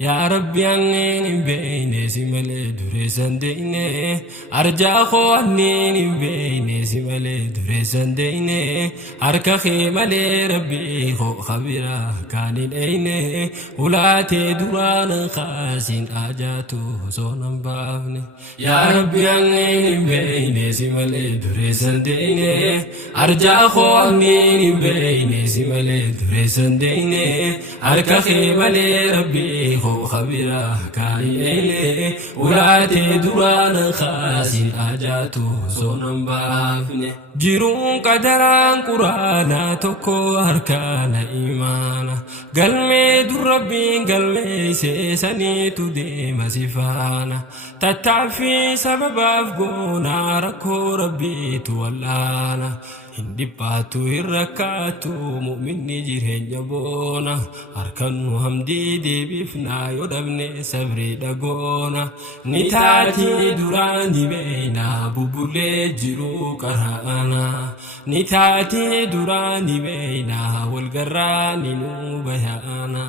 يا ربي عنين بين سمال دريسان ديني أرجع خوانين بين سمال دريسان ديني أركا خيمال ربي خو خبيرا كان الأين ولاتي دران خاسين آجاتو صونم بافني يا ربي عنين بين سمال دريسان ديني أرجع خوانين بين سمال دريسان ديني أركا خيمال ربي خبيرا كايلي ولاتي دران خاسين آجاتو صونم بافني جيرون قدران قرانا توكو هركانا إيمانا قلمي در ربي قلمي سيساني تديم سفانا تتعفي سبب أفقونا ركو ربي تولانا hindi patu hirrakatu mu'minni jireenya boona harkannu hamdii deebifna yoo dhabne sabri dhagoona ni taati duraan dibeena bubbulee jiru qaraana ni taati duraan dibeena walgarraa ni nu bayaana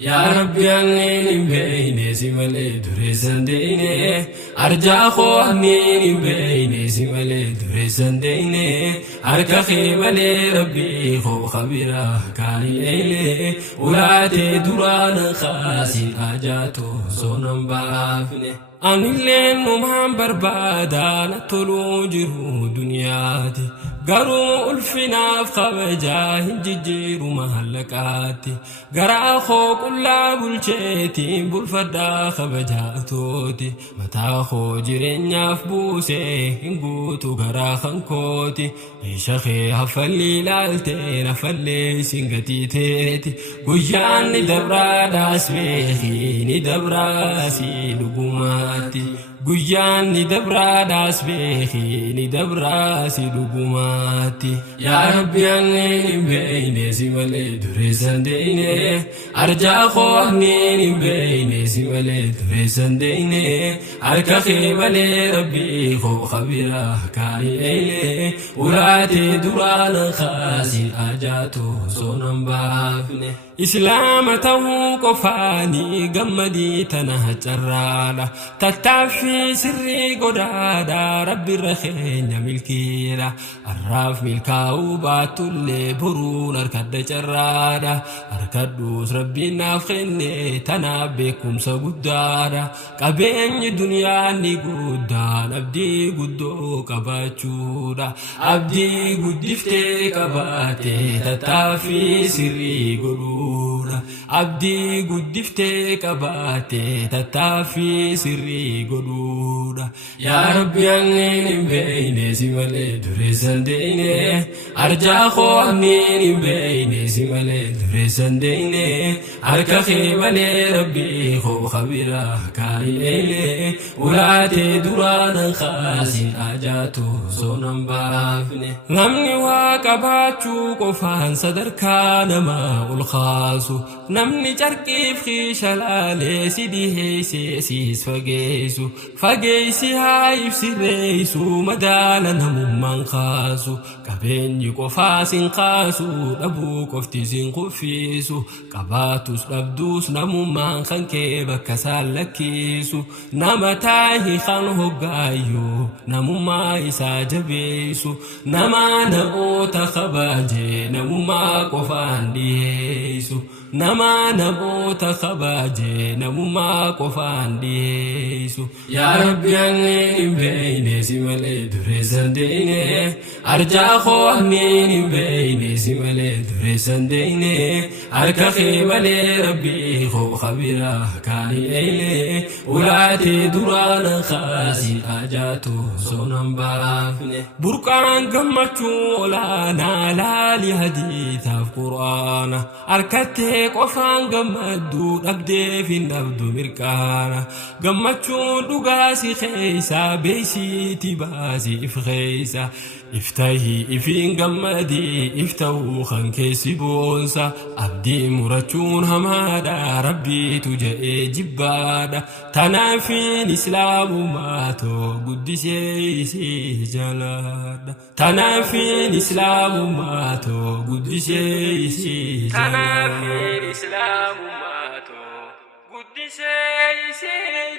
يا ربي عنين بين سمال دريسان ديني أرجع خوانين بين سمال دريسان ديني أركا خيمال ربي خو خبيرا كاني إلي ولاتي دران خاسين آجاتو صونم بافني أنيلين ممان بربادا نطلو جرو دنياتي قرو الفنا فخبجاه جيجير مهلكاتي قرا خو كلا بلشيتي بلفدا خبجاتوتي متى خو جرين فبوسي انقوتو قرا خنكوتي شخي هفلي لالتي نفلي سنغتي تيتي قجان ندبرا داس بيخي ندبرا سيدو قماتي قجان ندبرا داس بيخي ندبرا سيدو قماتي يا ربي عنين بين سمال دريسان ديني أرجع خوانين بين سمال دريسان ديني أركا خيمال ربي خو خبيرا كاي إلي ولاتي دران خاسين آجاتو صونم بافني إسلامته قفاني قمدي تنهجرالا تتعفي سري قدادا ربي الرخين ملكيلا الراف ملكاو باتو اللي برون أركد جرادا أركدوس ربي نافخيني تنابيكم سقدادا قبين دنيا ني قدان أبدي قدو قباتشودا أبدي قدفتي قباتي تتعفي سري قدو abdii guddiftee qabaate tattaaffii sirrii godhuudha yaa rabbi anneen hin beeyne si malee dureessan deeyne arjaa koo anneen hin beeyne si malee dureessan deeyne harka kee malee rabbii koo kabira kaa'ileeyne ulaatee duraanan kaasin ajaatu soonan baafne namni waa qabaachuu qofaan sadarkaa namaa ol kaasu namni carqiif khiishalaalee si dhiheessee siis fageessi haa ibsireessu madaala namummaan kaasu qabeenyi qofaa sin kaasu dhabuu qofti sin kuffisu qabaatus dhabduus namummaan kan kee bakka isaan lakkisu nama taahi kan hoggaayyoo namummaa isaa jabeessu nama namoota kabaajee namummaa qofaan dhiyeessu nama namoota kabaajee namummaa qofaan dhiyeessu yaa rabbi anneen hin beeyne si malee dureessan deeyne arjaa koo anneen hin beeyne si malee dureessan deeyne harka kee malee rabbii koo kabira kaa'ileeyne ulaatee duraanan kaasin ajaatu soonan baafne burqaan gammachuu olaanaa laali hadiitaaf qur'aana harkattee qofaan gammaddu dhabdeef hin dhabdu mirqaana gammachuun dhugaasi keeysa beeysiiti baasi if keeysa iftahii ifiin gammadii iftahuu kan keessi boonsa abdii murachuun hamaadha rabbiitu jedhee jibbaadha tanaafiin islaamummaatoo guddisee isii jalaadha tanaafiin islaamummaatoo guddisee isii jalaadha guddisee isee